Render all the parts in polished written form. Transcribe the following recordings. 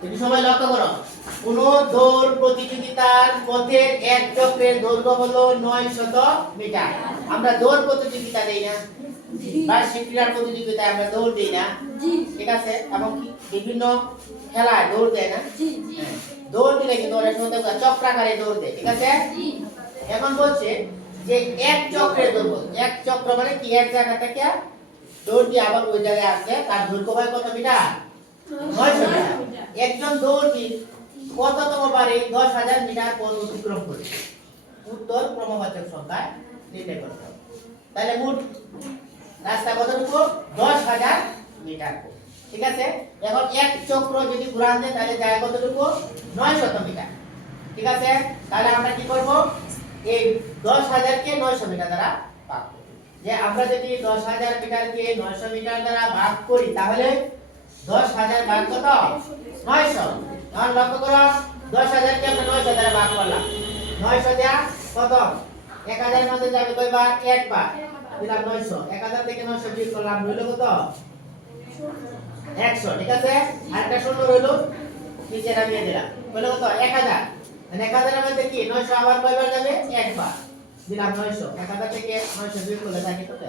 তুমি সবাই লক্ষ্য করো, কোন দৌড় প্রতিযোগিতার পথের এক চক্রের দৈর্ঘ্য হলো 900 মিটার। আমরা দৌড় প্রতিযোগিতা দেই না, বার্ষিক ক্রীড়া প্রতিযোগিতায় আমরা দৌড় দেই না, ঠিক আছে? এবং বিভিন্ন খেলায় দৌড় দেয় না, দৌড় দিলে কিন্তু অনেক সময় চক্রাকারে দৌড় দেয়, ঠিক আছে? এখন বলছে যে এক চক্রের দৈর্ঘ্য, এক চক্র মানে কি, এক জায়গা থেকে দৌড় দিয়ে আবার ওই জায়গায় আসছে, তার দৈর্ঘ্য হয় কত মিটার? 900 মিটার। একজন দৌড়বিদ কততম বারে 10,000 মিটার পথ অতিক্রম করে? উত্তর ক্রমবাচক সংখ্যায় নির্ণয় করতে হবে। তাহলে মোট রাস্তা কতটুকু? 10,000 মিটার, ঠিক আছে? এখন এক চক্র যদি ঘুরান দেয় তাহলে যায় কতটুকু? 900 মিটার, ঠিক আছে? তাহলে আমরা কি করব? এই 10,000 কে 900 মিটার দ্বারা ভাগ করব। যে আমরা যদি 10,000 মিটারকে 900 মিটার দ্বারা ভাগ করি তাহলে 10,000 ভাগ কত? 900। এখন লক্ষ্য করো, 10,000 কে আমরা 900 দ্বারা ভাগ করলাম, 900 দেয়া কত? 1000 এর মধ্যে যাবে কয়বার? একবার, দিলাম 900। 1000 থেকে 900 বিয়োগ করলাম, রইল কত? 100, ঠিক আছে? আরেকটা শূন্য রইল, নিচে নামিয়ে দিলাম, হলো কত? 1000। মানে 1000 এর মধ্যে কি 900 আবার কয়বার যাবে? একবার, দিলাম 900। 1000 থেকে 900 বিয়োগ করলে থাকে কত?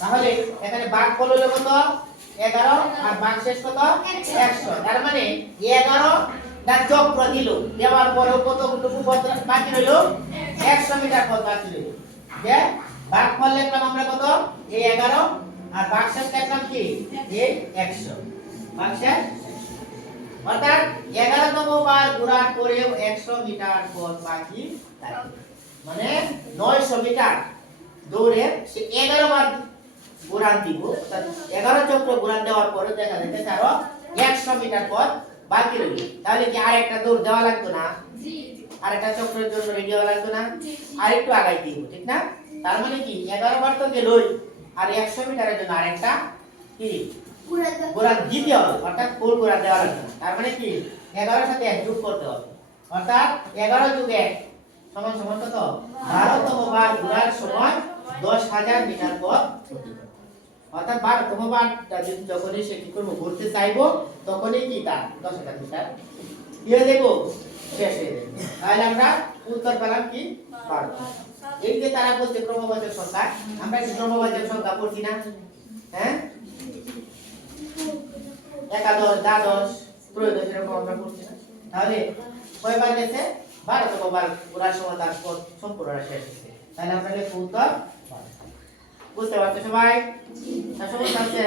তাহলে এখানে ভাগ করলে হলো কত? 11, আর ভাগ শেষ কত? 100। তার মানে 11 টা চক্র দিল, দেওয়ার পরেও কতটুকু পথ বাকি রইল? 100 মিটার পথ বাকি রইল। যে ভাগ ফল লিখলাম আমরা কত? এই 11, আর ভাগ শেষ লিখলাম কি? এই 100। ভাগ শেষ, অর্থাৎ 11তম বার ঘোরার পরেও 100 মিটার পথ বাকি থাকে। মানে 900 মিটার দৌড়ে সে 11 বার ঘোরান দিব, অর্থাৎ 11 চক্র ঘোরান দেওয়ার পরে দেখা যাচ্ছে আরো 100 মিটার পথ বাকি রইল। তাহলে কি আরেকটা দৌড় দেওয়া লাগতো না? জি। আরেকটা চক্রের জন্য রেডি হওয়া লাগতো না? আরেকটু আগাই দিব, ঠিক না? তার মানে কি 11 বার তো গেলই, আর 100 মিটারের জন্য আরেকটা কি ঘোরান দিতে হবে, অর্থাৎ ফুল ঘোরান দেওয়া লাগতো না। তার মানে কি 11 এর সাথে 1 যোগ করতে হবে, অর্থাৎ 11 যোগ 1 সমান সমান কত? 12তম বার ঘোরার সময় 10,000 মিটার পথ অতিক্রম। অর্থাৎ 12তম বার যখনই সে কি করবো ঘুরতে চাইবো তখনই কি তার 10,000 মিটার দিয়ে দেব, শেষ হয়ে যাবে। তাহলে আমরা উত্তর পেলাম কি? 12। এই যে তারা বলছে ক্রমবাচক সংখ্যা, আমরা কি ক্রমবাচক সংখ্যা পড়ছি না? হ্যাঁ, একাদশ, দ্বাদশ, ত্রয়োদশ এরকম আমরা পড়ছি না? তাহলে কয়বার গেছে? 12তম বার ঘোরার সময় তার পথ সম্পূর্ণ শেষ হয়েছে। তাহলে আমরা লিখব উত্তর 12। বুঝতে পারছো সবাই? জি। সমস্যা আছে?